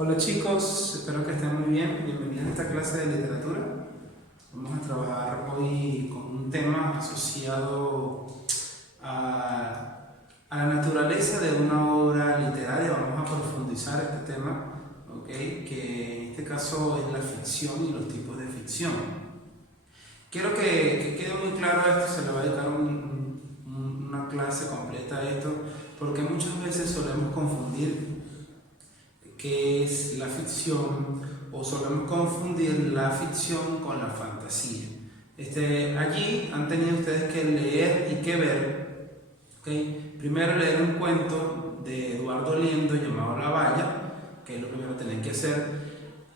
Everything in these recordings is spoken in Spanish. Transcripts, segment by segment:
Hola chicos, espero que estén muy bien. Bienvenidos a esta clase de literatura. Vamos a trabajar hoy con un tema asociado a la naturaleza de una obra literaria. Vamos a profundizar este tema, ¿okay? Que en este caso es la ficción y los tipos de ficción. Quiero que quede muy claro esto, se le va a dedicar una clase completa a esto, porque muchas veces solemos confundir qué es la ficción o solemos confundir la ficción con la fantasía. Allí han tenido ustedes que leer y que ver, ¿okay? Primero leer un cuento de Eduardo Liendo llamado La Valla, que es lo primero que tienen que hacer,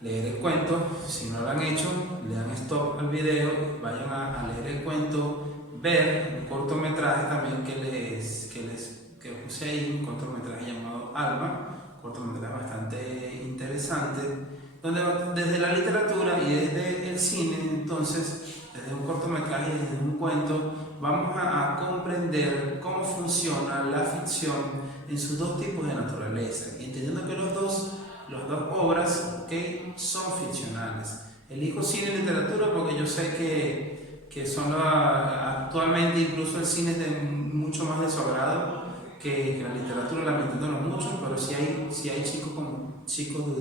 leer el cuento. Si no lo han hecho, le dan stop al video, vayan a leer el cuento, ver un cortometraje también que puse ahí, un cortometraje llamado Alma, cortometraje bastante interesante, donde desde la literatura y desde el cine, entonces, desde un cortometraje y desde un cuento, vamos a comprender cómo funciona la ficción en sus dos tipos de naturaleza, entendiendo que las dos obras, ¿okay?, son ficcionales. Elijo cine y literatura porque yo sé que son actualmente incluso el cine es de mucho más de su agrado que la literatura, lamentándolo mucho, pero si hay chicos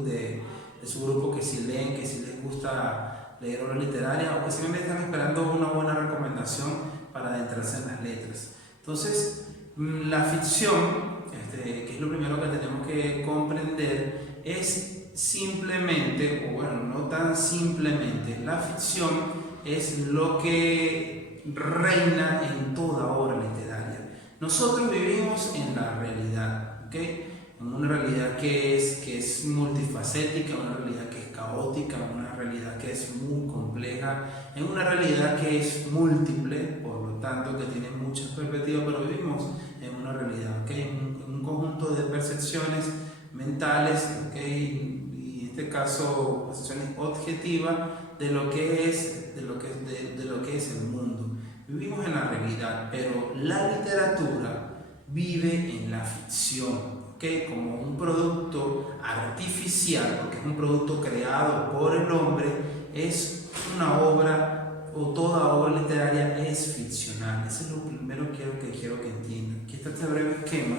de su grupo que sí leen, que sí les gusta leer obra literaria o que simplemente están esperando una buena recomendación para adentrarse en las letras. Entonces, la ficción, que es lo primero que tenemos que comprender, es simplemente, o bueno, no tan simplemente, la ficción es lo que reina en toda obra literaria. Nosotros vivimos en la realidad, ¿okay? En una realidad que es multifacética, una realidad que es caótica, una realidad que es muy compleja, en una realidad que es múltiple, por lo tanto que tiene muchas perspectivas, pero vivimos en una realidad, ¿okay? En un conjunto de percepciones mentales, ¿okay? Y en este caso percepciones objetivas de lo que es el mundo. Vivimos en la realidad, pero la literatura vive en la ficción, ¿okay? Como un producto artificial, porque es un producto creado por el hombre, es una obra o toda obra literaria es ficcional. Eso es lo primero que quiero que entiendan. Aquí está este breve esquema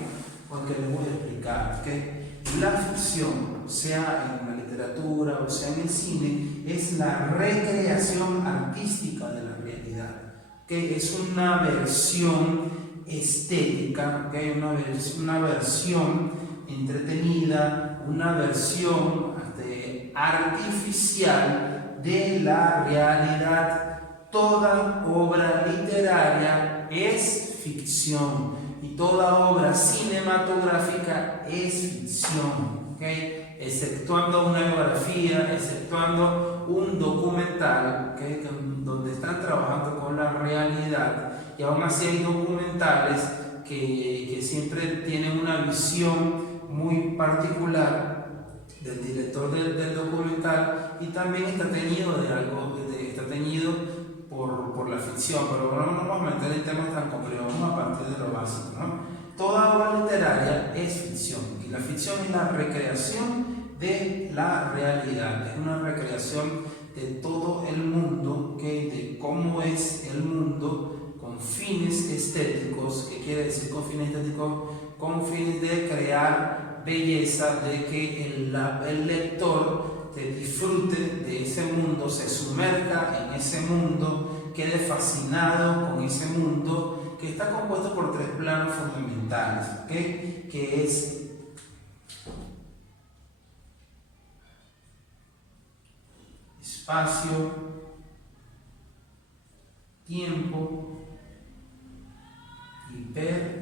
con el que les voy a explicar, ¿okay? La ficción, sea en la literatura o sea en el cine, es la recreación artística de la realidad, que es una versión estética, ¿okay? Una versión entretenida, una versión artificial de la realidad. Toda obra literaria es ficción y toda obra cinematográfica es ficción, ¿okay? Exceptuando una biografía, exceptuando un documental, ¿okay?, donde están trabajando con la realidad, y aún así hay documentales que siempre tienen una visión muy particular del director del documental, y también está teñido por la ficción, pero no nos vamos a meter en temas tan complejos, vamos a partir de lo básico, ¿no? Toda obra literaria es ficción, y la ficción es la recreación de la realidad, es una recreación de todo el mundo, ¿okay?, de cómo es el mundo con fines estéticos. ¿Qué quiere decir con fines estéticos? Con fines de crear belleza, de que el lector disfrute de ese mundo, se sumerja en ese mundo, quede fascinado con ese mundo, que está compuesto por tres planos fundamentales, ¿okay?, que es espacio, tiempo y personajes.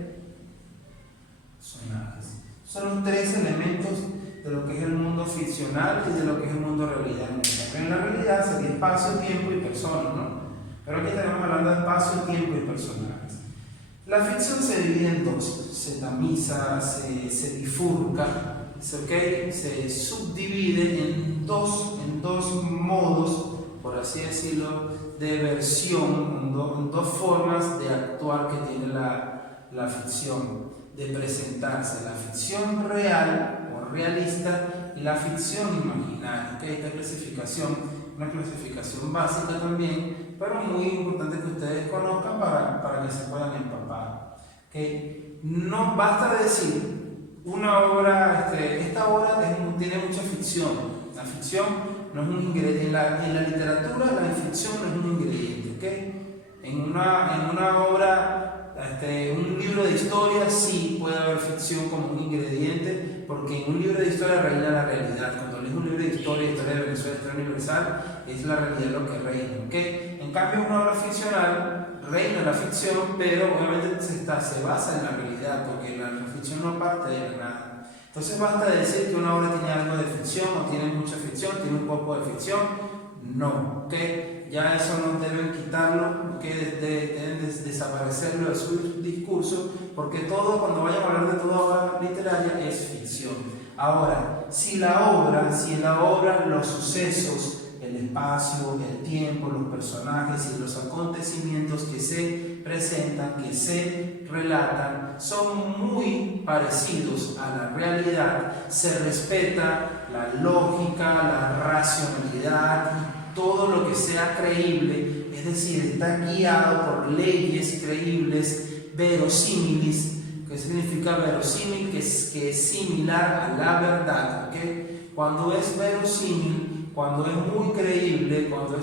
Son los tres elementos de lo que es el mundo ficcional y de lo que es el mundo realidad. En la realidad sería espacio, tiempo y personas, ¿no? Pero aquí estamos hablando de espacio, tiempo y personajes. La ficción se divide en dos, se tamiza, se bifurca, ¿okay?, se subdivide en dos modos, por así decirlo, de versión, en dos formas de actuar que tiene la ficción, de presentarse: la ficción real o realista y la ficción imaginaria. ¿Okay? Esta clasificación, una clasificación básica también, pero muy importante que ustedes conozcan para que se puedan empapar. ¿Okay? No basta decir una obra, esta obra tiene mucha ficción. La ficción no es un ingrediente, en la literatura la ficción no es un ingrediente. ¿Okay? En una obra, un libro de historia sí puede haber ficción como un ingrediente, porque en un libro de historia reina la realidad. Cuando lees un libro de historia de Venezuela, historia universal, es la realidad lo que reina. ¿Okay? En cambio, una obra ficcional reina la ficción, pero obviamente se basa en la realidad, porque la ficción no parte de la nada. Entonces basta decir que una obra tiene algo de ficción o tiene mucha ficción, tiene un poco de ficción. No, ¿okay? Ya eso no deben quitarlo, ¿okay? Deben desaparecerlo de su discurso, porque cuando vayan a hablar de toda obra literaria es ficción. Ahora, si la obra, los sucesos, el espacio, el tiempo, los personajes y los acontecimientos que se presentan, que se relatan, son muy parecidos a la realidad, se respeta la lógica, la racionalidad y todo lo que sea creíble, es decir, está guiado por leyes creíbles, verosímiles. ¿Qué significa verosímil? Que es similar a la verdad. ¿Okay? Cuando es verosímil, cuando es muy creíble, cuando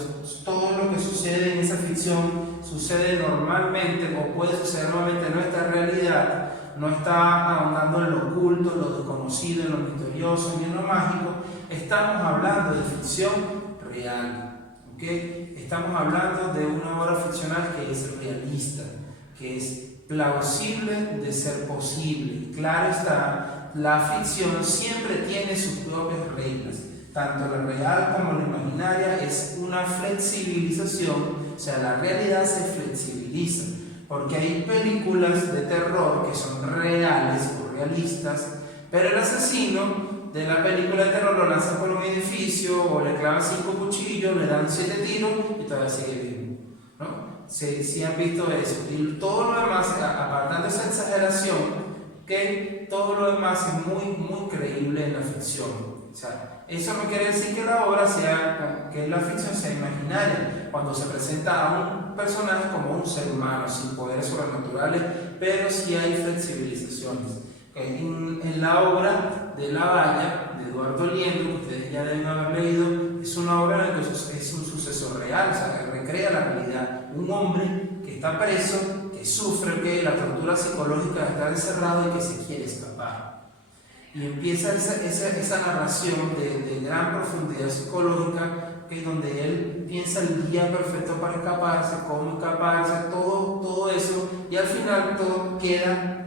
todo lo que sucede en esa ficción sucede normalmente o puede suceder normalmente en nuestra realidad, no está ahondando en lo oculto, en lo desconocido, en lo misterioso ni en lo mágico, estamos hablando de ficción real. ¿Okay? Estamos hablando de una obra ficcional que es realista, que es plausible de ser posible. Claro está, la ficción siempre tiene sus propias reglas. Tanto la real como la imaginaria es una flexibilización, o sea, la realidad se flexibiliza, porque hay películas de terror que son reales o realistas, pero el asesino de la película de terror lo lanza por un edificio o le clavan 5 cuchillos, le dan 7 tiros y todavía sigue vivo, ¿no? Sí han visto eso. Y todo lo demás, apartando esa exageración, que todo lo demás es muy creíble en la ficción. O sea, eso no quiere decir que la obra que la ficción sea imaginaria, cuando se presenta a un personaje como un ser humano, sin poderes sobrenaturales, pero sí hay flexibilizaciones. En la obra de La Valla, de Eduardo Liendo, que ustedes ya deben haber leído, es una obra en la que es un suceso real, o sea, que recrea la realidad. Un hombre que está preso, que sufre la tortura psicológica de estar encerrado y que se quiere escapar. Y empieza esa narración de gran profundidad psicológica, donde él piensa el día perfecto para escaparse, cómo escaparse, todo eso, y al final todo queda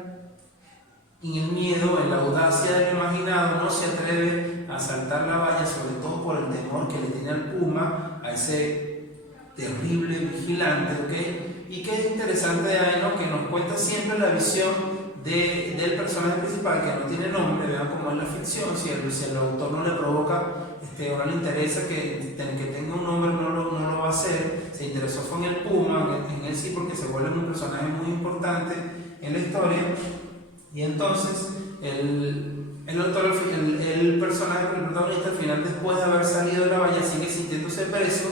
en el miedo, en la audacia del imaginado. No se atreve a saltar la valla, sobre todo por el temor que le tiene al puma, a ese terrible vigilante. ¿Okay? Y qué interesante hay, ¿no? Que nos cuenta siempre la visión del personaje principal, que no tiene nombre. Vean cómo es la ficción. Si el autor no le provoca o no le interesa que tenga un nombre, no lo va a hacer. Se interesó fue en el puma, en él sí, porque se vuelve un personaje muy importante en la historia. Y entonces el personaje, el protagonista, al final, después de haber salido de la valla, sigue sintiéndose preso,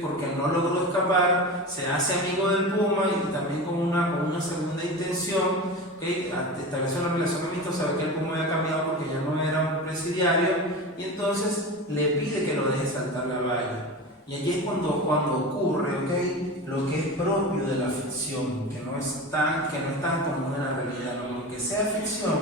porque no logró escapar, se hace amigo del puma y también con una segunda intención, establece una relación amistosa, sabe que el puma había cambiado porque ya no era un presidiario, y entonces le pide que lo deje saltar la valla. Y allí es cuando ocurre, ¿okay? Lo que es propio de la ficción, que no es tan común en la realidad. Aunque sea ficción,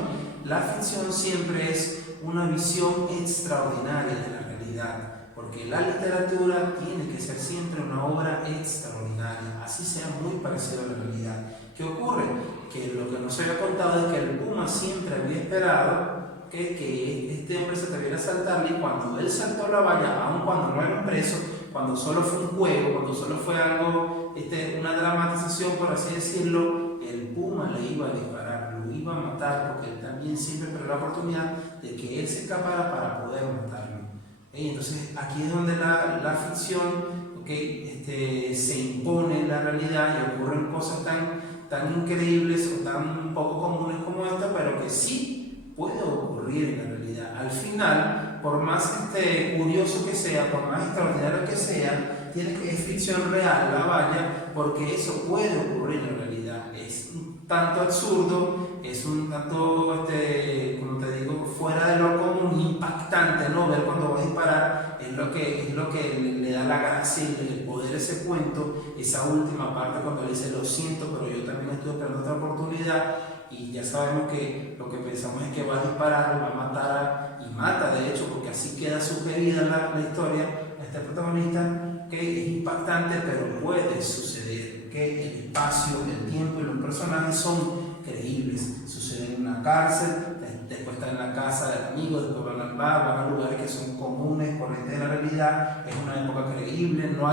la ficción siempre es una visión extraordinaria de la realidad, porque la literatura tiene que ser siempre una obra extraordinaria, así sea muy parecido a la realidad. ¿Qué ocurre? Que lo que nos había contado es que el puma siempre había esperado que este hombre se atreviera a saltarle, y cuando él saltó la valla, aun cuando no era un preso, cuando solo fue un juego, cuando solo fue algo, una dramatización, por así decirlo, el puma le iba a disparar, lo iba a matar, porque él también siempre perdió la oportunidad de que él se escapara para poder matarlo. Entonces aquí es donde la ficción se impone en la realidad, y ocurren cosas tan increíbles o tan poco comunes como esta, pero que sí puede ocurrir en la realidad. Al final, por más curioso que sea, por más extraordinario que sea, es ficción real la valla, porque eso puede ocurrir en la realidad. Es un tanto absurdo, es un tanto, como te digo, fuera de lo común, impactante, ¿no? Ver cuando va a disparar es lo que le da la gracia y el poder a ese cuento, esa última parte cuando le dice lo siento, pero yo también estoy esperando otra oportunidad. Y ya sabemos que lo que pensamos es que va a disparar, va a matar y mata, de hecho, porque así queda sugerida la historia a este protagonista, que es impactante, pero puede suceder, que el espacio, el tiempo y los personajes son creíbles. Sucede en una cárcel, después está en la casa del amigo, después van al bar, van a lugares que son comunes, corrientes de la realidad. Es una época creíble, no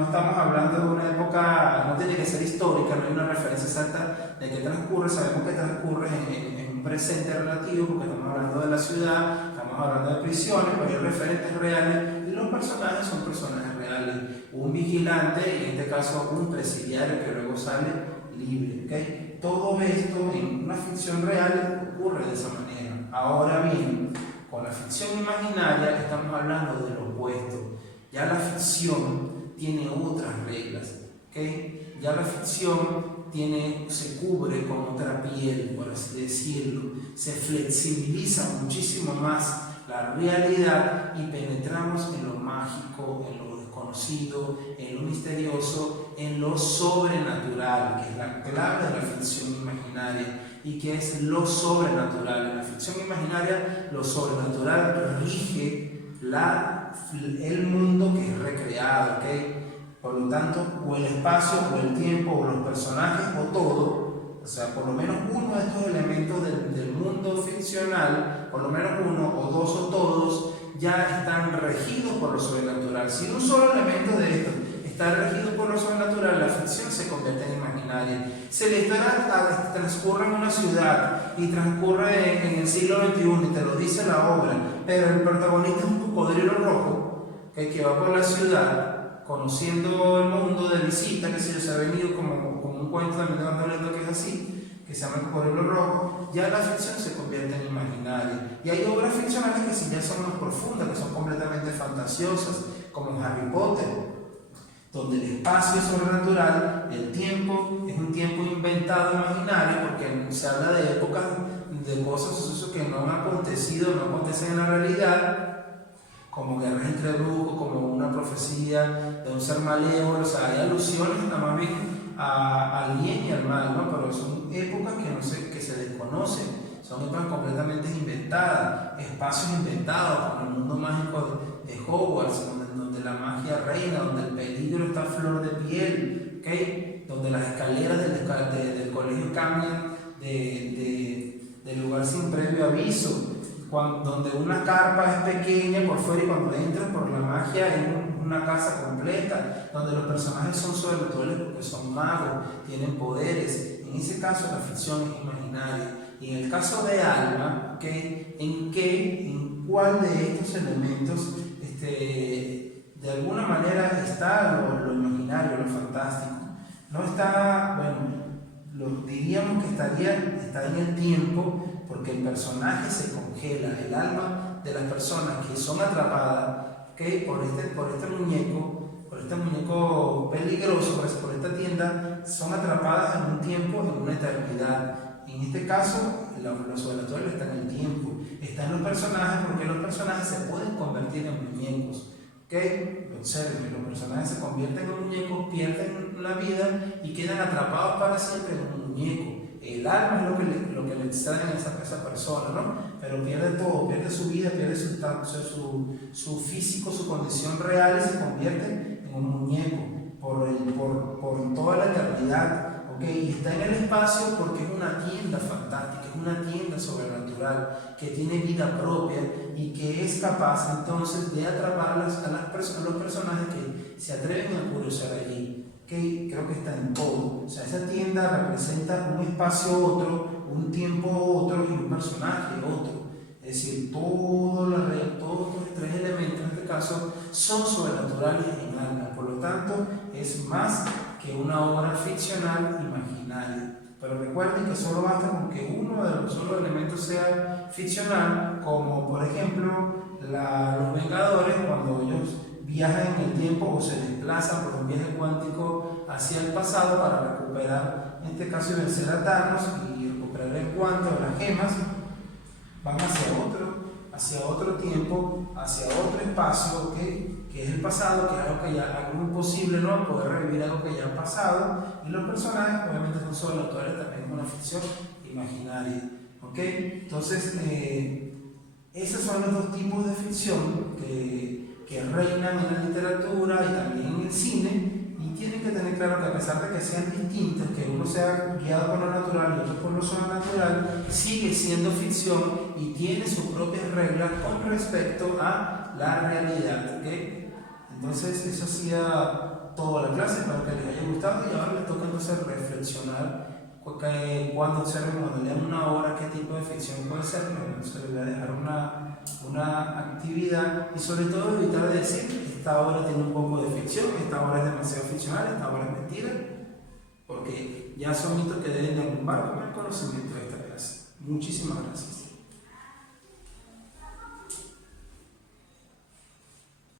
estamos hablando de una época, no tiene que ser histórica, no hay una referencia exacta de qué transcurre. Sabemos que transcurre en un presente relativo, porque estamos hablando de la ciudad, estamos hablando de prisiones, pero hay referentes reales y los personajes son personajes reales. Un vigilante, y en este caso un presidiario que luego sale libre, ¿okay? Todo esto en una ficción real ocurre de esa manera. Ahora bien, con la ficción imaginaria estamos hablando de lo opuesto. Ya la ficción tiene otras reglas, ¿okay? Ya la ficción se cubre con otra piel, por así decirlo, se flexibiliza muchísimo más la realidad y penetramos en lo mágico, en lo desconocido, en lo misterioso, en lo sobrenatural, que es la clave de la ficción imaginaria. ¿Y qué es lo sobrenatural? En la ficción imaginaria, lo sobrenatural rige el mundo que es recreado, ¿okay? Por lo tanto, o el espacio, o el tiempo, o los personajes, o todo, o sea, por lo menos uno de estos elementos del mundo ficcional, por lo menos uno, o dos, o todos, ya están regidos por lo sobrenatural. Si un solo elemento de esto está regido por lo sobrenatural, la ficción se convierte en imaginaria. Si la historia transcurre en una ciudad y transcurre en el siglo XXI y te lo dice la obra, pero el protagonista es un cocodrilo rojo que va por la ciudad conociendo el mundo de visita, que se ha venido como un cuento también de Bandolero que es así, que se llama El Cocodrilo Rojo, ya la ficción se convierte en imaginaria. Y hay obras ficcionales que sí ya son más profundas, que son completamente fantasiosas, como Harry Potter, donde el espacio es sobrenatural, el tiempo es un tiempo inventado, imaginario, porque se habla de épocas, de cosas, sucesos que no han acontecido, no acontecen en la realidad, como guerras entre brujos, como una profecía de un ser malévolo. O sea, hay alusiones nada más bien al bien y al mal, ¿no? Pero son épocas que se desconocen, son épocas completamente inventadas, espacios inventados, como el mundo mágico de Hogwarts, donde la magia reina, donde el peligro está a flor de piel, ¿okay? Donde las escaleras del colegio cambian de lugar sin previo aviso, donde una carpa es pequeña por fuera y cuando entras por la magia es una casa completa, donde los personajes son sobrenaturales porque son magos, tienen poderes. En ese caso la ficción es imaginaria. Y en el caso de Alma, ¿okay? ¿En cuál de estos elementos de alguna manera está lo imaginario, lo fantástico? No está, bueno, diríamos que está en el tiempo, porque el personaje se congela, el alma de las personas que son atrapadas, ¿okay? por este muñeco peligroso, por esta tienda, son atrapadas en un tiempo, en una eternidad. En este caso, lo sobrenatural está en el tiempo, está en los personajes, porque los personajes se pueden convertir en muñecos, ¿okay? Observen, los personajes se convierten en muñecos, pierden la vida y quedan atrapados para siempre en un muñeco. El alma es lo que le extrae a esa persona, ¿no? Pero pierde todo, pierde su vida, pierde su físico, su condición real, y se convierte en un muñeco por toda la eternidad, ¿ok? Y está en el espacio porque es una tienda fantástica, es una tienda sobrenatural que tiene vida propia y que es capaz entonces de atrapar a los personajes que se atreven a curiosear allí. Que creo que está en todo. O sea, esa tienda representa un espacio otro, un tiempo otro y un personaje otro. Es decir, todos los tres elementos en este caso son sobrenaturales en alma. Por lo tanto, es más que una obra ficcional imaginaria. Pero recuerden que solo basta con que uno de los otros elementos sea ficcional, como por ejemplo los Vengadores, cuando ellos viajan en el tiempo o se desplazan por un viaje cuántico hacia el pasado para recuperar, en este caso, vencer a Thanos y recuperar el guante o las gemas, van hacia otro tiempo, hacia otro espacio, ¿okay? Que es el pasado, que es algo que ya, algo imposible, ¿no? Poder revivir algo que ya ha pasado, y los personajes obviamente son solo autores, también es una ficción imaginaria, ¿ok? Entonces, esos son los dos tipos de ficción que reinan en la literatura y también en el cine, y tienen que tener claro que a pesar de que sean distintos, que uno sea guiado por lo natural y otro por lo sobrenatural, sigue siendo ficción y tiene sus propias reglas con respecto a la realidad, ¿ok? Entonces, eso hacía toda la clase, espero que les haya gustado, y ahora les toca entonces reflexionar cuando observen, cuando lean una obra, qué tipo de ficción puede ser. Entonces les voy a dejar una actividad, y sobre todo evitar decir, esta obra tiene un poco de ficción, esta obra es demasiado ficcional, esta obra es mentira, porque ya son mitos que deben derrumbar con el conocimiento de esta clase. Muchísimas gracias.